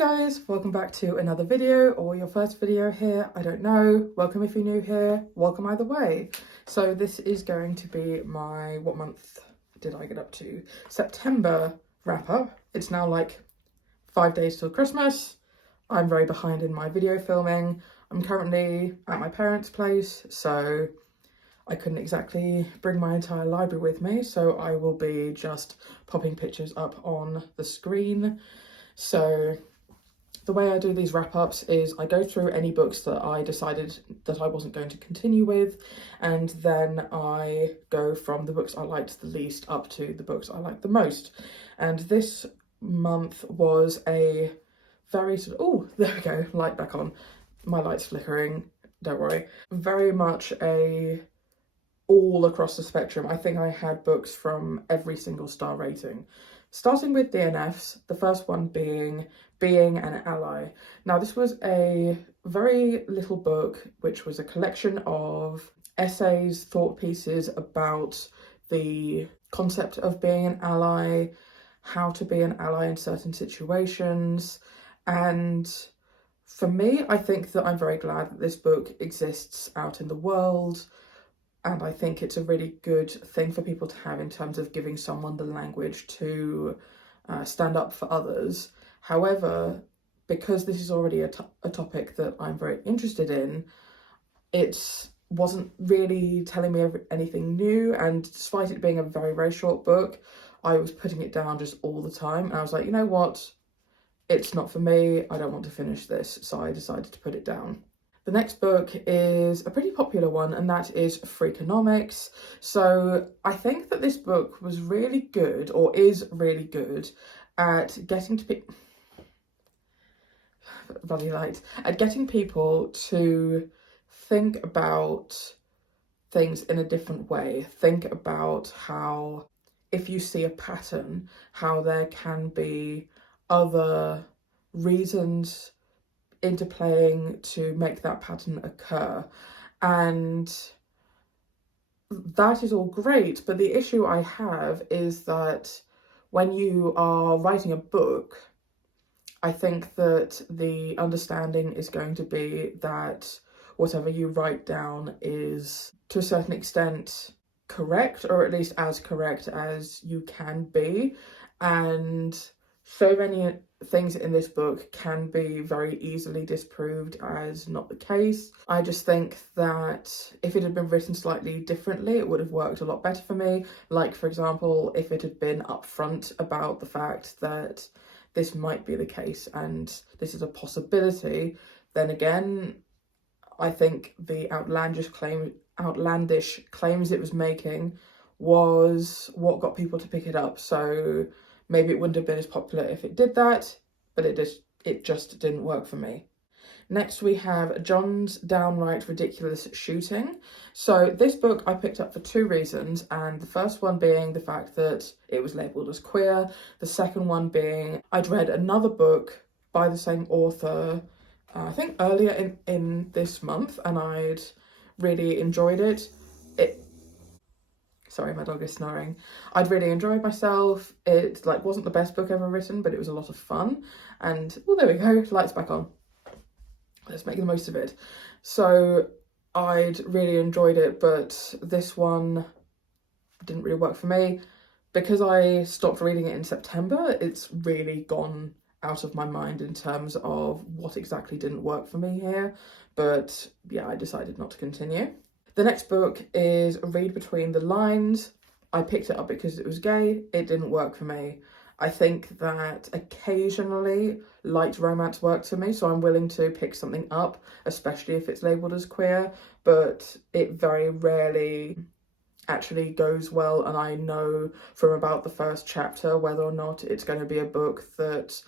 guys, welcome back to another video, or your first video here, I don't know. Welcome if you're new here, welcome either way. So this is going to be my, what month did I get up to? September wrap up. It's now like 5 days till Christmas. I'm very behind in my video filming. I'm currently at my parents' place, so I couldn't exactly bring my entire library with me, so I will be just popping pictures up on the screen. So the way I do these wrap-ups is I go through any books that I decided that I wasn't going to continue with, and then I go from the books I liked the least up to the books I liked the most. And this month was a very oh, there we go, light back on. My light's flickering, don't worry. Very much a all across the spectrum. I think I had books from every single star rating. Starting with DNFs, the first one being an Ally. Now this was a very little book, which was a collection of essays, thought pieces about the concept of being an ally, how to be an ally in certain situations. And for me, I think that I'm very glad that this book exists out in the world. And I think it's a really good thing for people to have in terms of giving someone the language to stand up for others. However, because this is already a topic that I'm very interested in, it wasn't really telling me anything new. And despite it being a very, very short book, I was putting it down just all the time. And I was like, you know what? It's not for me. I don't want to finish this. So I decided to put it down. The next book is a pretty popular one, and that is Freakonomics. So I think that this book was really good, or is really good, at getting people to think about things in a different way. Think about how, if you see a pattern, how there can be other reasons interplaying to make that pattern occur. And that is all great, but the issue I have is that when you are writing a book, I think that the understanding is going to be that whatever you write down is to a certain extent correct, or at least as correct as you can be. And so many things in this book can be very easily disproved as not the case. I just think that if it had been written slightly differently, it would have worked a lot better for me. Like, for example, if it had been upfront about the fact that this might be the case and this is a possibility, then again, I think the outlandish claims it was making was what got people to pick it up. So maybe it wouldn't have been as popular if it did that, but it just didn't work for me. Next we have John's Downright Ridiculous Shooting. So this book I picked up for two reasons, and the first one being the fact that it was labelled as queer. The second one being I'd read another book by the same author, I think earlier in this month, and I'd really enjoyed it. Sorry, my dog is snoring. I'd really enjoyed myself. It wasn't the best book ever written, but it was a lot of fun. And, well, there we go, lights back on. Let's make the most of it. So I'd really enjoyed it, but this one didn't really work for me. Because I stopped reading it in September, it's really gone out of my mind in terms of what exactly didn't work for me here. But yeah, I decided not to continue. The next book is Read Between the Lines. I picked it up because it was gay. It didn't work for me. I think that occasionally light romance works for me, so I'm willing to pick something up, especially if it's labelled as queer, but it very rarely actually goes well, and I know from about the first chapter whether or not it's going to be a book that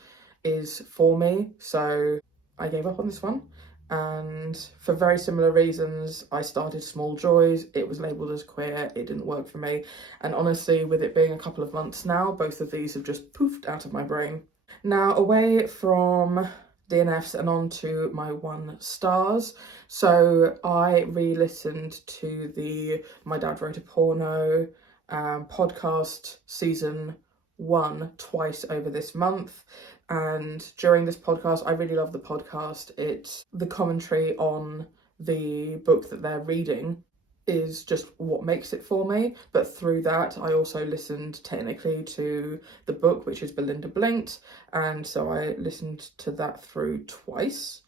is for me, so I gave up on this one. And for very similar reasons, I started Small Joys. It was labelled as queer. It didn't work for me. And honestly, with it being a couple of months now, both of these have just poofed out of my brain. Now, away from DNFs and on to my 1 stars. So I re-listened to the My Dad Wrote a Porno podcast season 1 twice over this month. And during this podcast, I really love the podcast. It's the commentary on the book that they're reading is just what makes it for me. But through that, I also listened technically to the book, which is Belinda Blinked. And so I listened to that through twice.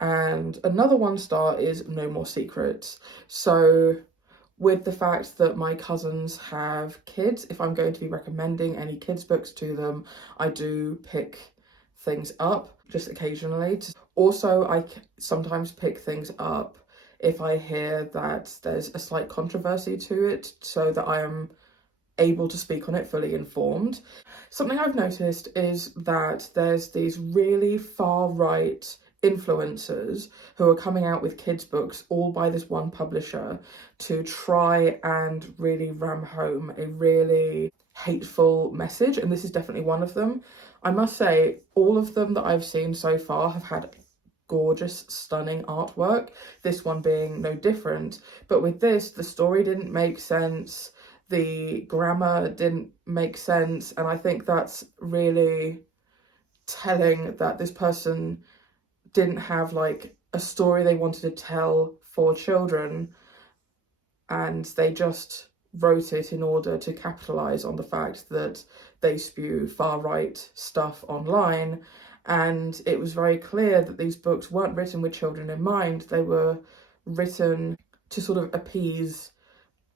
And another 1-star is No More Secrets. So with the fact that my cousins have kids, if I'm going to be recommending any kids books to them, I do pick things up just occasionally. Also, I sometimes pick things up if I hear that there's a slight controversy to it, so that I am able to speak on it fully informed. Something I've noticed is that there's these really far right influencers who are coming out with kids books all by this one publisher to try and really ram home a really hateful message, and this is definitely one of them. I must say, all of them that I've seen so far have had gorgeous, stunning artwork, this one being no different. But with this, the story didn't make sense, the grammar didn't make sense, and I think that's really telling that this person didn't have like a story they wanted to tell for children, and they just wrote it in order to capitalize on the fact that they spew far-right stuff online. And it was very clear that these books weren't written with children in mind. They were written to sort of appease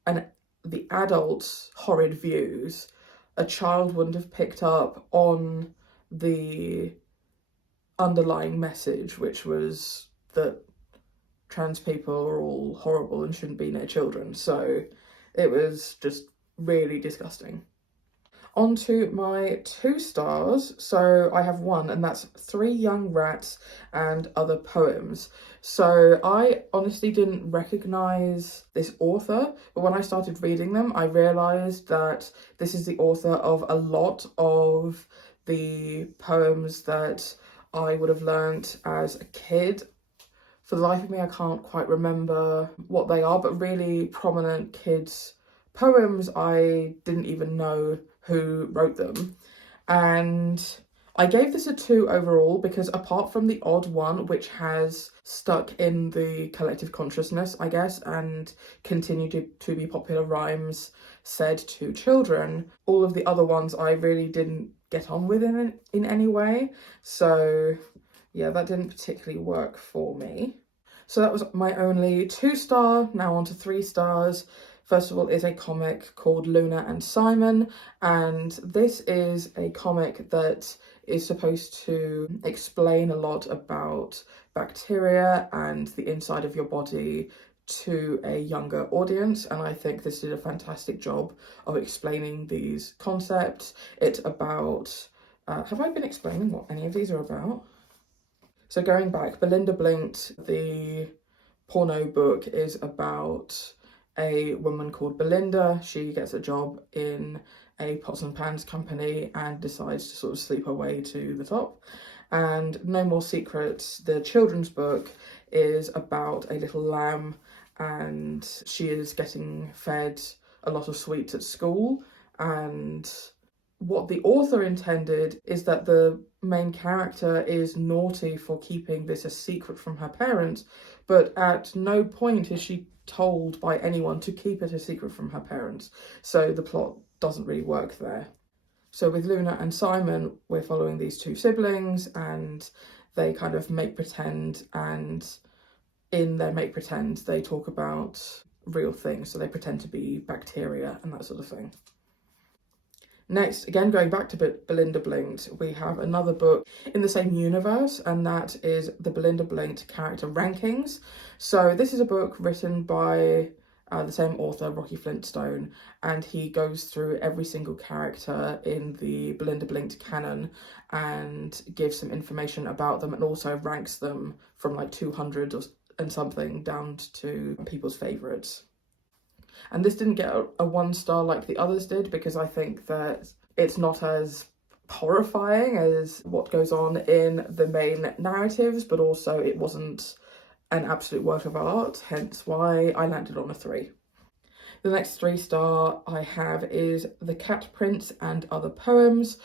the adults' horrid views. A child wouldn't have picked up on the underlying message, which was that trans people are all horrible and shouldn't be near children. So it was just really disgusting. On to my 2 stars. So I have one, and that's 3 Young Rats and Other Poems. So I honestly didn't recognise this author, but when I started reading them, I realised that this is the author of a lot of the poems that I would have learnt as a kid. For the life of me, I can't quite remember what they are, but really prominent kids' poems. I didn't even know who wrote them. And I gave this a 2 overall because apart from the odd one, which has stuck in the collective consciousness, I guess, and continued to be popular rhymes said to children, all of the other ones I really didn't get on with in any way. So yeah, that didn't particularly work for me. So that was my only 2-star. Now on to 3 stars. First of all is a comic called Luna and Simon, and this is a comic that is supposed to explain a lot about bacteria and the inside of your body to a younger audience, and I think this did a fantastic job of explaining these concepts. It's about, have I been explaining what any of these are about? So going back, Belinda Blinked, the porno book, is about a woman called Belinda. She gets a job in a pots and pans company and decides to sort of sleep her way to the top. And No More Secrets, the children's book, is about a little lamb, and she is getting fed a lot of sweets at school. And what the author intended is that the main character is naughty for keeping this a secret from her parents, but at no point is she told by anyone to keep it a secret from her parents. So the plot doesn't really work there. So with Luna and Simon, we're following these 2 siblings, and they kind of make pretend, and in their make pretend they talk about real things. So they pretend to be bacteria and that sort of thing. Next, again, going back to Belinda Blinked, we have another book in the same universe, and that is the Belinda Blinked Character Rankings. So this is a book written by the same author, Rocky Flintstone, and he goes through every single character in the Belinda Blinked canon and gives some information about them, and also ranks them from like 200 and something down to people's favourites. And this didn't get a 1-star like the others did, because I think that it's not as horrifying as what goes on in the main narratives, but also it wasn't an absolute work of art, hence why I landed on a 3. The next 3-star I have is The Cat Prince and Other Poems.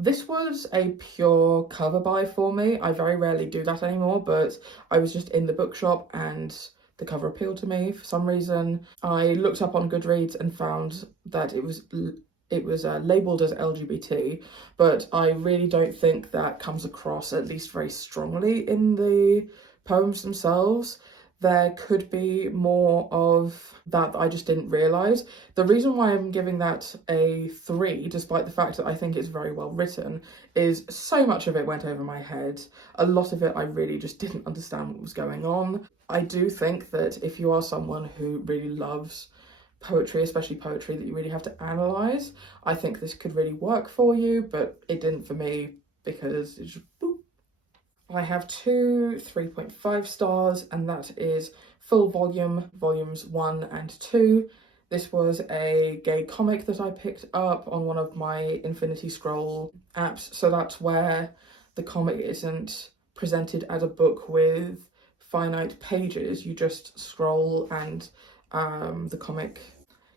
This was a pure cover buy for me. I very rarely do that anymore, but I was just in the bookshop and the cover appealed to me for some reason. I looked up on Goodreads and found that it was labelled as LGBT, but I really don't think that comes across, at least very strongly, in the poems themselves. There could be more of that I just didn't realise. The reason why I'm giving that a 3, despite the fact that I think it's very well written, is so much of it went over my head. A lot of it I really just didn't understand what was going on. I do think that if you are someone who really loves poetry, especially poetry that you really have to analyse, I think this could really work for you, but it didn't for me because it's just boop. I have 2 3.5 stars, and that is Full Volume, volumes 1 and 2. This was a gay comic that I picked up on one of my Infinity Scroll apps, so that's where the comic isn't presented as a book with finite pages. You just scroll and the comic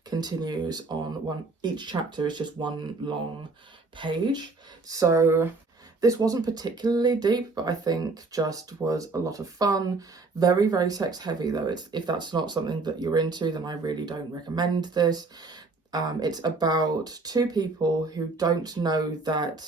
continues on one. Each chapter is just one long page. So this wasn't particularly deep, but I think just was a lot of fun. Very, very sex heavy though. If that's not something that you're into, then I really don't recommend this. It's about 2 people who don't know that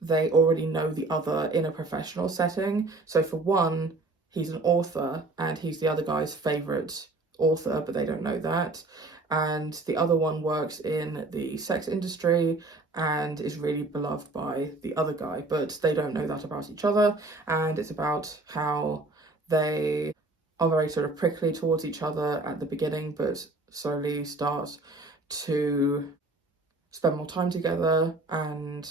they already know the other in a professional setting. So for one, he's an author and he's the other guy's favourite author, but they don't know that. And the other one works in the sex industry and is really beloved by the other guy, but they don't know that about each other. And it's about how they are very sort of prickly towards each other at the beginning, but slowly start to spend more time together and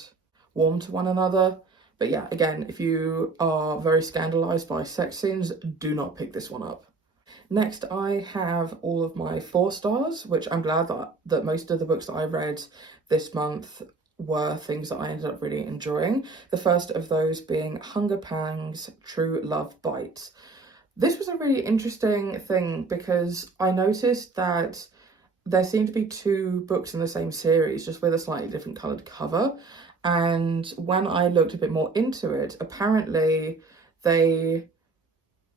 warm to one another. But yeah, again, if you are very scandalised by sex scenes, do not pick this one up. Next, I have all of my 4 stars, which I'm glad that most of the books that I read this month were things that I ended up really enjoying. The first of those being Hunger Pangs, True Love Bites. This was a really interesting thing because I noticed that there seemed to be 2 books in the same series, just with a slightly different coloured cover. And when I looked a bit more into it, apparently they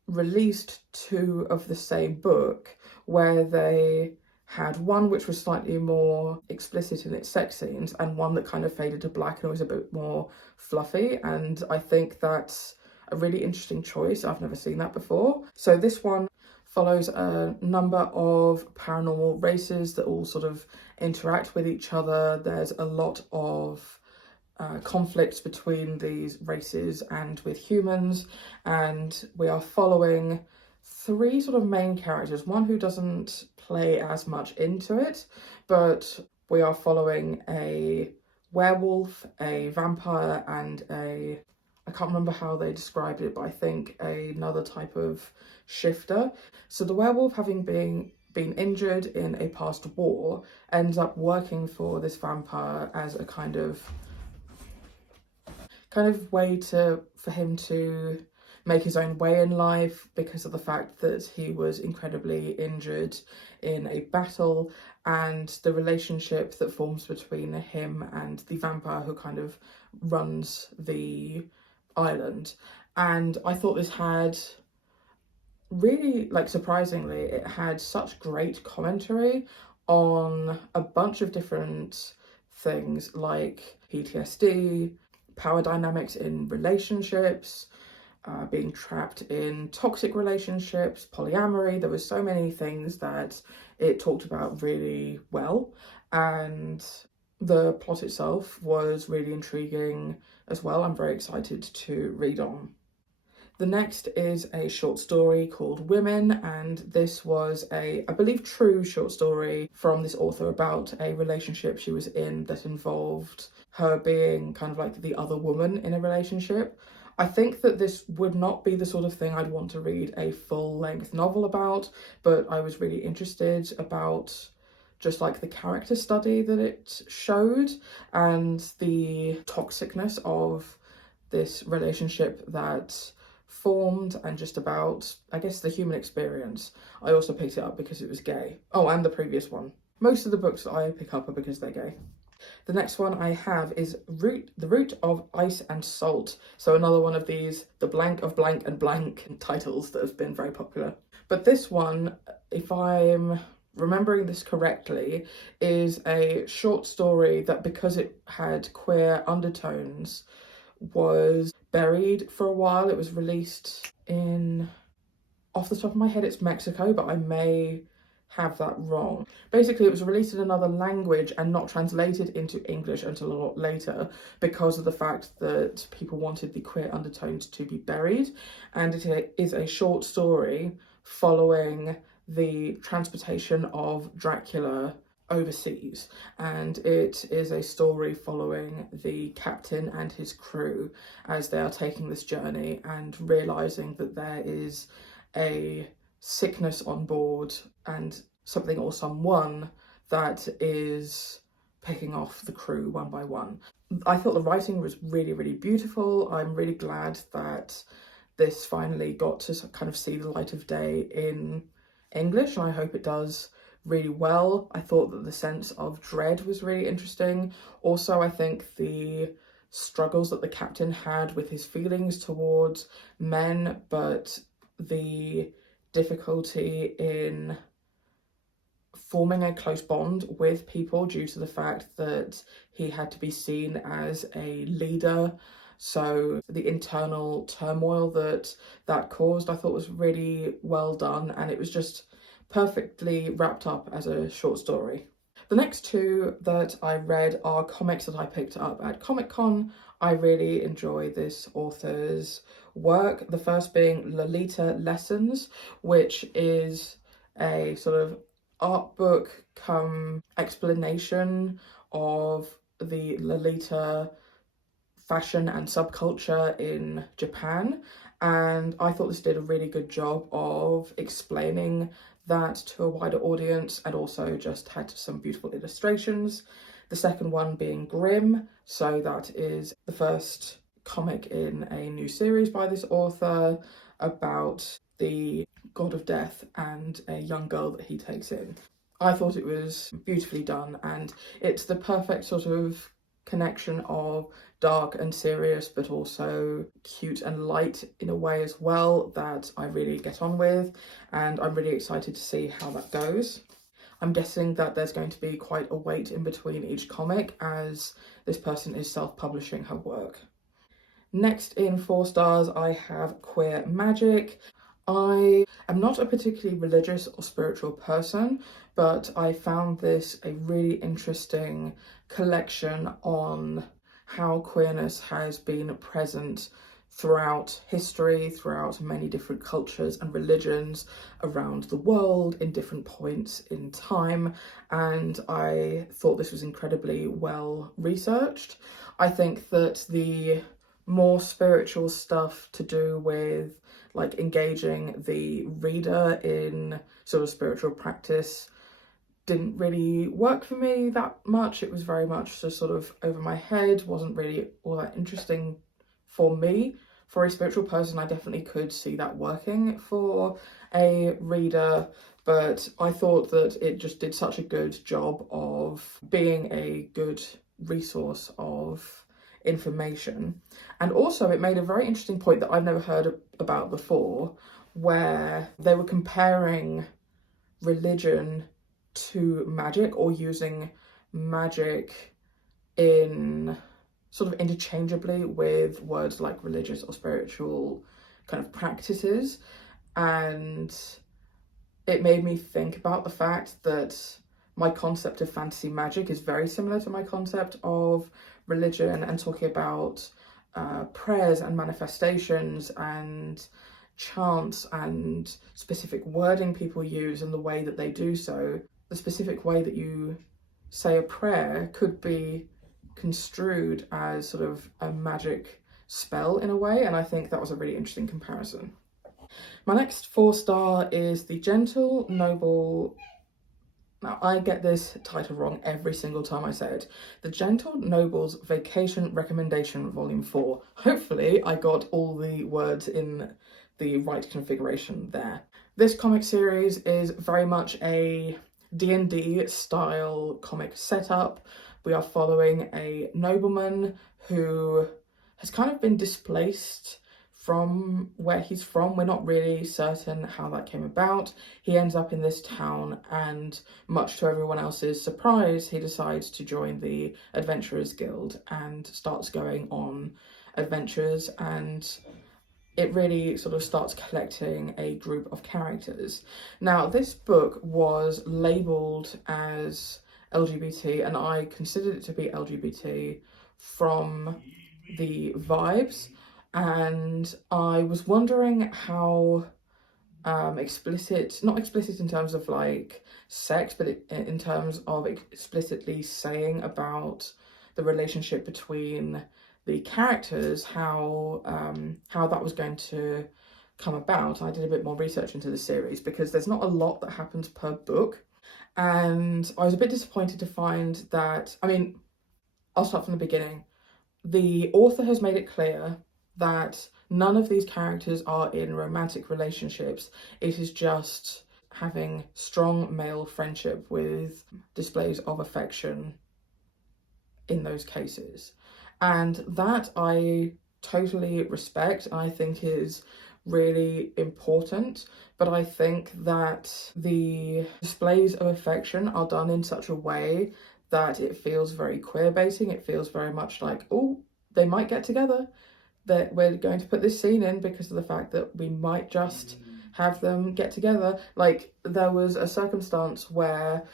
released 2 of the same book where they had one which was slightly more explicit in its sex scenes and one that kind of faded to black and was a bit more fluffy, and I think that's a really interesting choice. I've never seen that before. So this one follows a number of paranormal races that all sort of interact with each other. There's a lot of conflicts between these races and with humans, and we are following 3 sort of main characters, one who doesn't play as much into it, but we are following a werewolf, a vampire, and I can't remember how they described it, but I think another type of shifter. So the werewolf, having been injured in a past war, ends up working for this vampire as a kind of way for him to make his own way in life because of the fact that he was incredibly injured in a battle, and the relationship that forms between him and the vampire who kind of runs the island. And I thought this had really, like, surprisingly, it had such great commentary on a bunch of different things like PTSD, power dynamics in relationships, being trapped in toxic relationships, polyamory. There were so many things that it talked about really well, and the plot itself was really intriguing as well. I'm very excited to read on. The next is a short story called Women, and this was I believe, true short story from this author about a relationship she was in that involved her being kind of like the other woman in a relationship. I think that this would not be the sort of thing I'd want to read a full-length novel about, but I was really interested about just like the character study that it showed and the toxicness of this relationship that formed, and just about, I guess, the human experience. I also picked it up because it was gay. Oh, and the previous one. Most of the books that I pick up are because they're gay. The next one I have is The Root of Ice and Salt. So another one of these, the blank of blank and blank titles that have been very popular. But this one, if I'm remembering this correctly, is a short story that, because it had queer undertones, was buried for a while. It was released in, off the top of my head, it's Mexico, but I may have that wrong. Basically, it was released in another language and not translated into English until a lot later because of the fact that people wanted the queer undertones to be buried. And it is a short story following the transportation of Dracula overseas, and it is a story following the captain and his crew as they are taking this journey and realizing that there is a sickness on board and something or someone that is picking off the crew one by one. I thought the writing was really, really beautiful. I'm really glad that this finally got to kind of see the light of day in English, and I hope it does really well. I thought that the sense of dread was really interesting. Also, I think the struggles that the captain had with his feelings towards men, but the difficulty in forming a close bond with people due to the fact that he had to be seen as a leader. So the internal turmoil that caused, I thought was really well done, and it was just perfectly wrapped up as a short story. The next two that I read are comics that I picked up at Comic-Con. I really enjoy this author's work. The first being Lolita Lessons, which is a sort of art book come explanation of the Lolita fashion and subculture in Japan. And I thought this did a really good job of explaining that to a wider audience, and also just had some beautiful illustrations. The second one being Grimm, so that is the first comic in a new series by this author about the god of death and a young girl that he takes in. I thought it was beautifully done, and it's the perfect sort of connection of dark and serious, but also cute and light in a way as well that I really get on with, and I'm really excited to see how that goes. I'm guessing that there's going to be quite a wait in between each comic as this person is self-publishing her work. Next, in 4 stars, I have Queer Magic. I am not a particularly religious or spiritual person, but I found this a really interesting collection on how queerness has been present throughout history, throughout many different cultures and religions around the world in different points in time, and I thought this was incredibly well researched. I think that the more spiritual stuff to do with like engaging the reader in sort of spiritual practice didn't really work for me that much. It was very much just sort of over my head, wasn't really all that interesting for me. For a spiritual person, I definitely could see that working for a reader, but I thought that it just did such a good job of being a good resource of information. And also it made a very interesting point that I've never heard about before, where they were comparing religion to magic, or using magic in sort of interchangeably with words like religious or spiritual kind of practices. And it made me think about the fact that my concept of fantasy magic is very similar to my concept of religion, and talking about prayers and manifestations and chants and specific wording people use and the way that they do so. The specific way that you say a prayer could be construed as sort of a magic spell in a way, and I think that was a really interesting comparison. My next 4-star is The Gentle Noble. Now, I get this title wrong every single time I say it. The Gentle Noble's Vacation Recommendation Volume 4. Hopefully I got all the words in the right configuration there. This comic series is very much a D&D style comic setup, We are following a nobleman who has kind of been displaced from where he's from. We're not really certain how that came about. He ends up in this town, and much to everyone else's surprise, he decides to join the Adventurers Guild and starts going on adventures, and it really sort of starts collecting a group of characters. Now, this book was labelled as LGBT, and I considered it to be LGBT from the vibes, and I was wondering how explicit, not explicit in terms of like sex, but in terms of explicitly saying about the relationship between the characters, how that was going to come about. I did a bit more research into the series because there's not a lot that happens per book, and I was a bit disappointed to find that, I mean, I'll start from the beginning. The author has made it clear that none of these characters are in romantic relationships. It is just having strong male friendship with displays of affection in those cases. And that I totally respect, I think is really important. But I think that the displays of affection are done in such a way that it feels very queer baiting. It feels very much like, oh, they might get together, that we're going to put this scene in because of the fact that we might just have them get together. Like, there was a circumstance where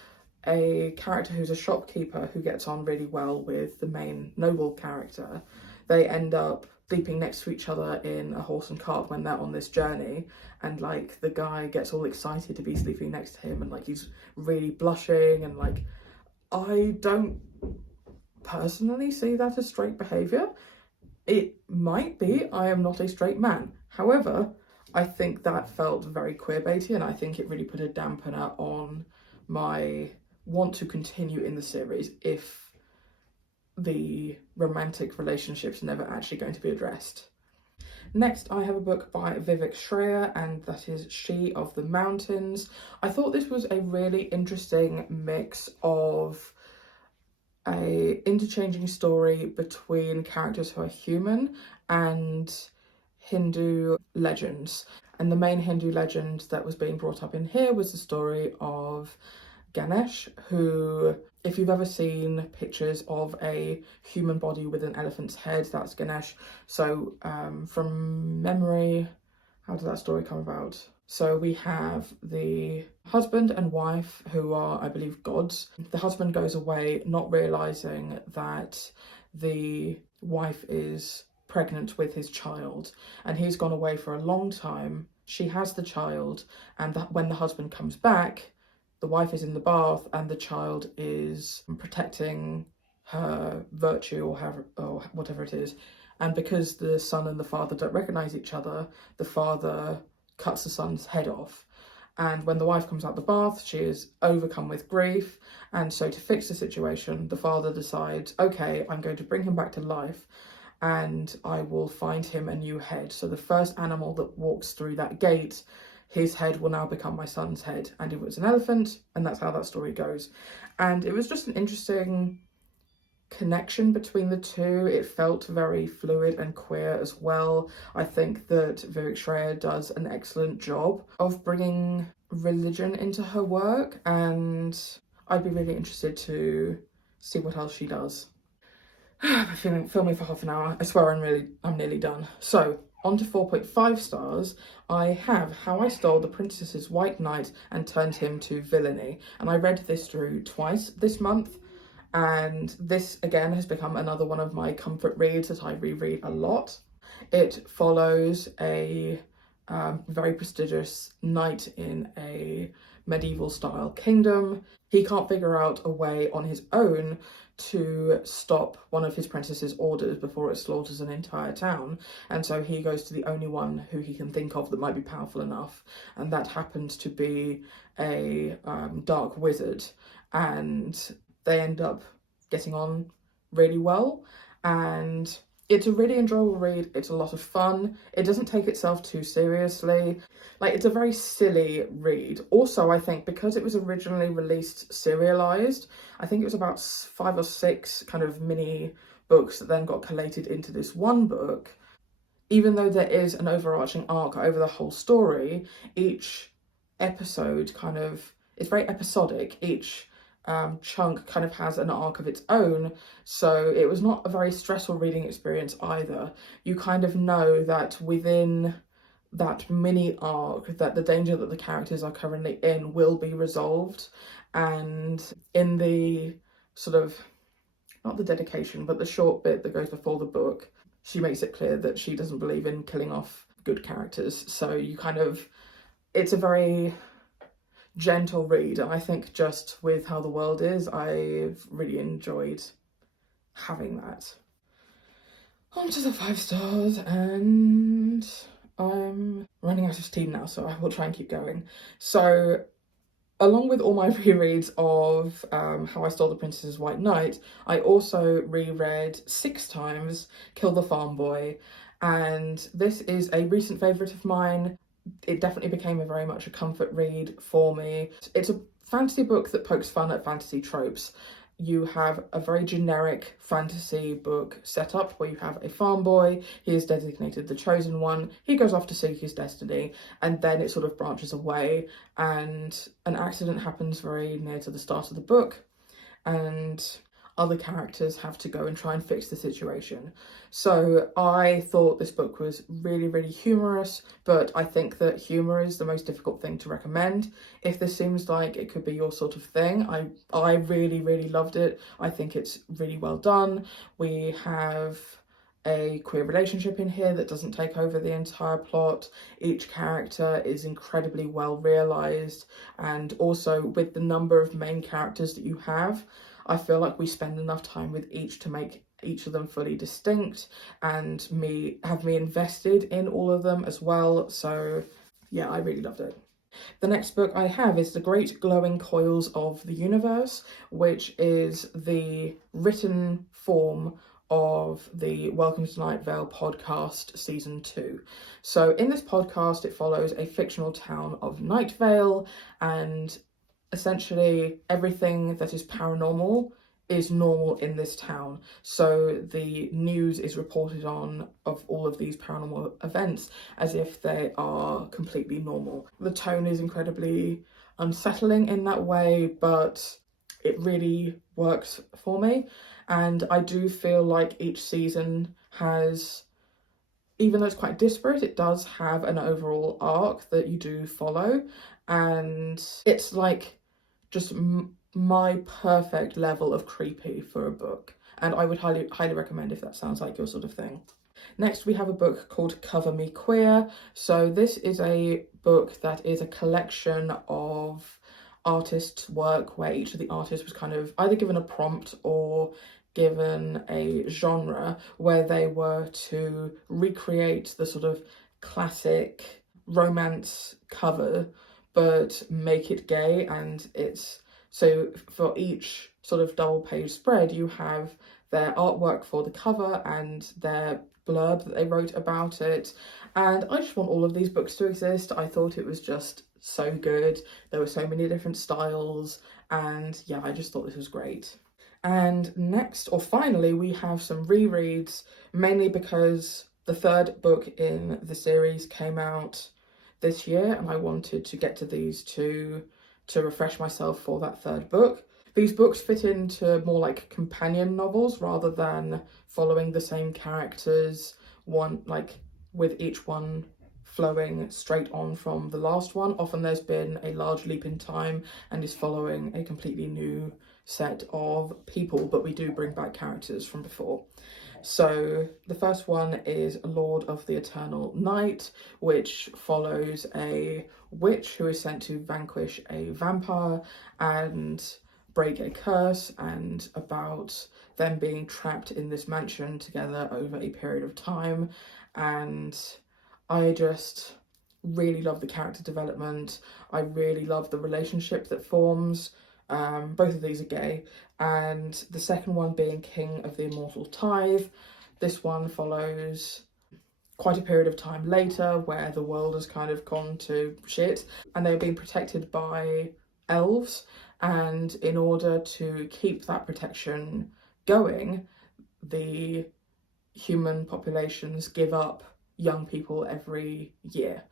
a character who's a shopkeeper who gets on really well with the main noble character, they end up sleeping next to each other in a horse and cart when they're on this journey, and like the guy gets all excited to be sleeping next to him, and like he's really blushing, and like I don't personally see that as straight behaviour. It might be, I am not a straight man. However, I think that felt very queerbaity, and I think it really put a dampener on my want to continue in the series if the romantic relationship's never actually going to be addressed. Next, I have a book by Vivek Shraya, and that is She of the Mountains. I thought this was a really interesting mix of a interchanging story between characters who are human and Hindu legends. And the main Hindu legend that was being brought up in here was the story of Ganesh, who, if you've ever seen pictures of a human body with an elephant's head, that's Ganesh. So from memory, how did that story come about? So we have the husband and wife who are, I believe, gods. The husband goes away not realising that the wife is pregnant with his child, and he's gone away for a long time. She has the child, and when the husband comes back, the wife is in the bath and the child is protecting her virtue or whatever it is. And because the son and the father don't recognise each other, the father cuts the son's head off. And when the wife comes out the bath, she is overcome with grief. And so to fix the situation, the father decides, okay, I'm going to bring him back to life and I will find him a new head. So the first animal that walks through that gate, his head will now become my son's head. And it was an elephant, and that's how that story goes. And it was just an interesting connection between the two. It felt very fluid and queer as well. I think that Vivek Shraya does an excellent job of bringing religion into her work, and I'd be really interested to see what else she does. I've been filming for half an hour. I swear I'm nearly done. So on to 4.5 stars, I have How I Stole the Princess's White Knight and Turned Him to Villainy. And I read this through twice this month. And this, again, has become another one of my comfort reads that I reread a lot. It follows a very prestigious knight in a medieval-style kingdom. He can't figure out a way on his own to stop one of his princess's orders before it slaughters an entire town. And so he goes to the only one who he can think of that might be powerful enough. And that happens to be a dark wizard. And they end up getting on really well, and It's a really enjoyable read. It's a lot of fun. It doesn't take itself too seriously. Like, it's a very silly read. Also, I think because it was originally released serialized, I think it was about 5 or 6 kind of mini books that then got collated into this one book. Even though there is an overarching arc over the whole story, each episode kind of, it's very episodic. Each chunk kind of has an arc of its own, so it was not a very stressful reading experience either. You kind of know that within that mini arc that the danger that the characters are currently in will be resolved, and in the sort of, not the dedication, but the short bit that goes before the book, she makes it clear that she doesn't believe in killing off good characters. So you kind of, it's a very gentle read, and I think just with how the world is, I've really enjoyed having that. On to the 5 stars, and I'm running out of steam now, so I will try and keep going. So along with all my rereads of How I Stole the Princess's White Knight, I also reread 6 times Kill the Farm Boy, and this is a recent favourite of mine. It definitely became a very much a comfort read for me. It's a fantasy book that pokes fun at fantasy tropes. You have a very generic fantasy book set up where you have a farm boy, he is designated the chosen one, he goes off to seek his destiny, and then it sort of branches away, and an accident happens very near to the start of the book, and other characters have to go and try and fix the situation. So I thought this book was really, really humorous, but I think that humour is the most difficult thing to recommend. If this seems like it could be your sort of thing, I really, really loved it. I think it's really well done. We have a queer relationship in here that doesn't take over the entire plot. Each character is incredibly well realised, and also with the number of main characters that you have, I feel like we spend enough time with each to make each of them fully distinct and have me invested in all of them as well. So yeah, I really loved it. The next book I have is The Great Glowing Coils of the Universe, which is the written form of the Welcome to Night Vale podcast season 2. So in this podcast, it follows a fictional town of Night Vale, and essentially everything that is paranormal is normal in this town. So the news is reported on of all of these paranormal events as if they are completely normal. The tone is incredibly unsettling in that way, but it really works for me. And I do feel like each season has, even though it's quite disparate, it does have an overall arc that you do follow. And it's like just my perfect level of creepy for a book, and I would highly recommend if that sounds like your sort of thing. Next we have a book called Cover Me Queer. So this is a book that is a collection of artists' work where each of the artists was kind of either given a prompt or given a genre where they were to recreate the sort of classic romance cover but make it gay. And it's, so for each sort of double page spread you have their artwork for the cover and their blurb that they wrote about it, and I just want all of these books to exist. I thought it was just so good. There were so many different styles, and yeah, I just thought this was great. And next, or finally, we have some rereads, mainly because the 3rd book in the series came out this year and I wanted to get to these to refresh myself for that 3rd book. These books fit into more like companion novels rather than following the same characters, one like with each one flowing straight on from the last one. Often there's been a large leap in time and is following a completely new set of people, but we do bring back characters from before. So the first one is Lord of the Eternal Night, which follows a witch who is sent to vanquish a vampire and break a curse, and about them being trapped in this mansion together over a period of time. And I just really love the character development. I really love the relationship that forms. Both of these are gay, and the second one being King of the Immortal Tithe. This one follows quite a period of time later where the world has kind of gone to shit and they're being protected by elves, and in order to keep that protection going, the human populations give up young people every year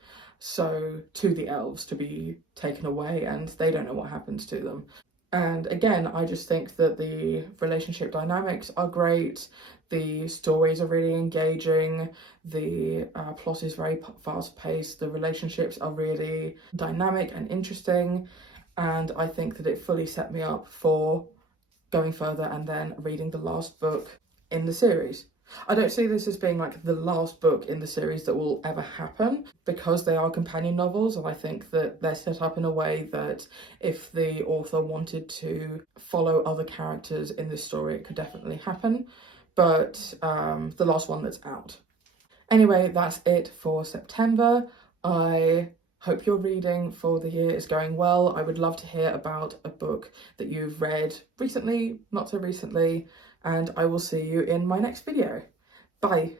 to the elves to be taken away, and they don't know what happens to them. And again, I just think that the relationship dynamics are great, the stories are really engaging, the plot is very fast paced, the relationships are really dynamic and interesting, and I think that it fully set me up for going further and then reading the last book in the series. I don't see this as being like the last book in the series that will ever happen, because they are companion novels, and I think that they're set up in a way that if the author wanted to follow other characters in this story, it could definitely happen. But the last one that's out. Anyway, that's it for September. I hope your reading for the year is going well. I would love to hear about a book that you've read recently, not so recently, and I will see you in my next video. Bye.